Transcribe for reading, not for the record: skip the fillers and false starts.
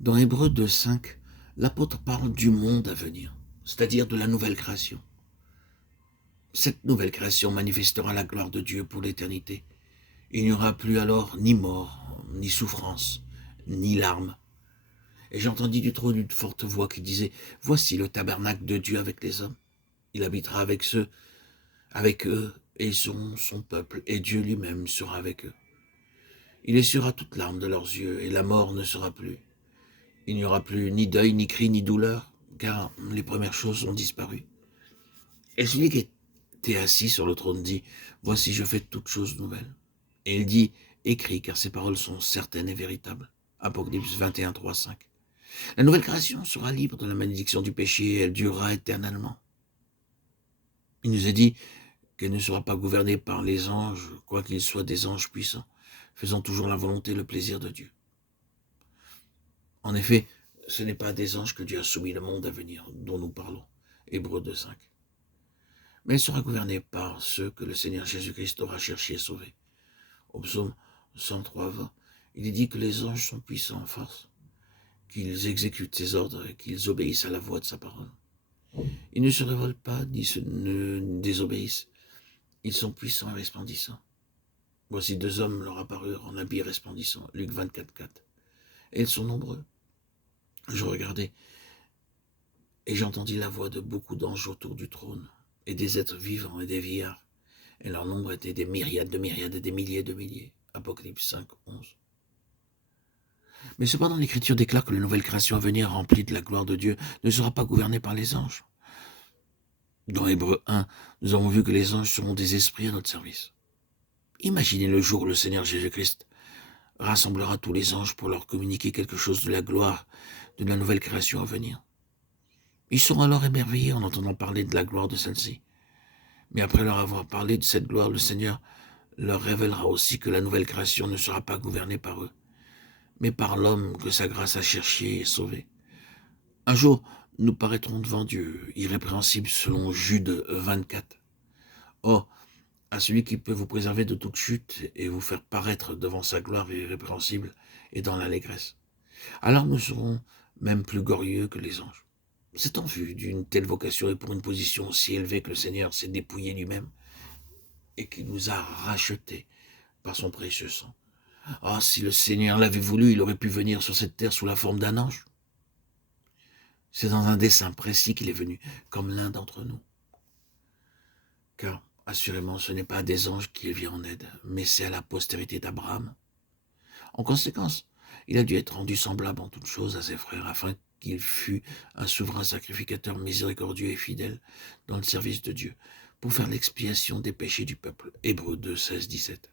Dans Hébreux 2,5, l'apôtre parle du monde à venir, c'est-à-dire de la nouvelle création. Cette nouvelle création manifestera la gloire de Dieu pour l'éternité. Il n'y aura plus alors ni mort, ni souffrance, ni larmes. Et j'entendis du trône une forte voix qui disait « Voici le tabernacle de Dieu avec les hommes. Il habitera avec eux, et ils seront son peuple, et Dieu lui-même sera avec eux. Il essuiera toute larme de leurs yeux, et la mort ne sera plus. Il n'y aura plus ni deuil, ni cri, ni douleur, car les premières choses ont disparu. » Et celui qui était assis sur le trône dit « Voici, je fais toutes choses nouvelles. » Et il dit « Écris, car ces paroles sont certaines et véritables. » Apocalypse 21, 3, 5. La nouvelle création sera libre de la malédiction du péché et elle durera éternellement. Il nous est dit qu'elle ne sera pas gouvernée par les anges, quoiqu'ils soient des anges puissants, faisant toujours la volonté et le plaisir de Dieu. En effet, ce n'est pas à des anges que Dieu a soumis le monde à venir, dont nous parlons, Hébreux 2,5. Mais elle sera gouvernée par ceux que le Seigneur Jésus-Christ aura cherché et sauvés. Au psaume 103, 20, il est dit que les anges sont puissants en force, qu'ils exécutent ses ordres et qu'ils obéissent à la voix de sa parole. Ils ne se révoltent pas, ni ne désobéissent. Ils sont puissants et resplendissants. Voici deux hommes leur apparurent en habits resplendissants. Luc 24, 4. Et ils sont nombreux. Je regardai, et j'entendis la voix de beaucoup d'anges autour du trône, et des êtres vivants et des vieillards. Et leur nombre était des myriades et des milliers de milliers. Apocalypse 5, 11. Mais cependant, l'Écriture déclare que la nouvelle création à venir, remplie de la gloire de Dieu, ne sera pas gouvernée par les anges. Dans Hébreux 1, nous avons vu que les anges seront des esprits à notre service. Imaginez le jour où le Seigneur Jésus-Christ rassemblera tous les anges pour leur communiquer quelque chose de la gloire de la nouvelle création à venir. Ils seront alors émerveillés en entendant parler de la gloire de celle-ci. Mais après leur avoir parlé de cette gloire, le Seigneur leur révélera aussi que la nouvelle création ne sera pas gouvernée par eux, mais par l'homme que sa grâce a cherché et sauvé. Un jour, nous paraîtrons devant Dieu, irrépréhensibles selon Jude 24. Or, à celui qui peut vous préserver de toute chute et vous faire paraître devant sa gloire irrépréhensible et dans l'allégresse. Alors nous serons même plus glorieux que les anges. C'est en vue d'une telle vocation et pour une position aussi élevée que le Seigneur s'est dépouillé lui-même et qu'il nous a rachetés par son précieux sang. Ah, si le Seigneur l'avait voulu, il aurait pu venir sur cette terre sous la forme d'un ange. C'est dans un dessein précis qu'il est venu, comme l'un d'entre nous. Car, assurément, ce n'est pas à des anges qu'il vient en aide, mais c'est à la postérité d'Abraham. En conséquence, il a dû être rendu semblable en toutes choses à ses frères, afin qu'il fût un souverain sacrificateur miséricordieux et fidèle dans le service de Dieu, pour faire l'expiation des péchés du peuple. Hébreux 2, 16, 17.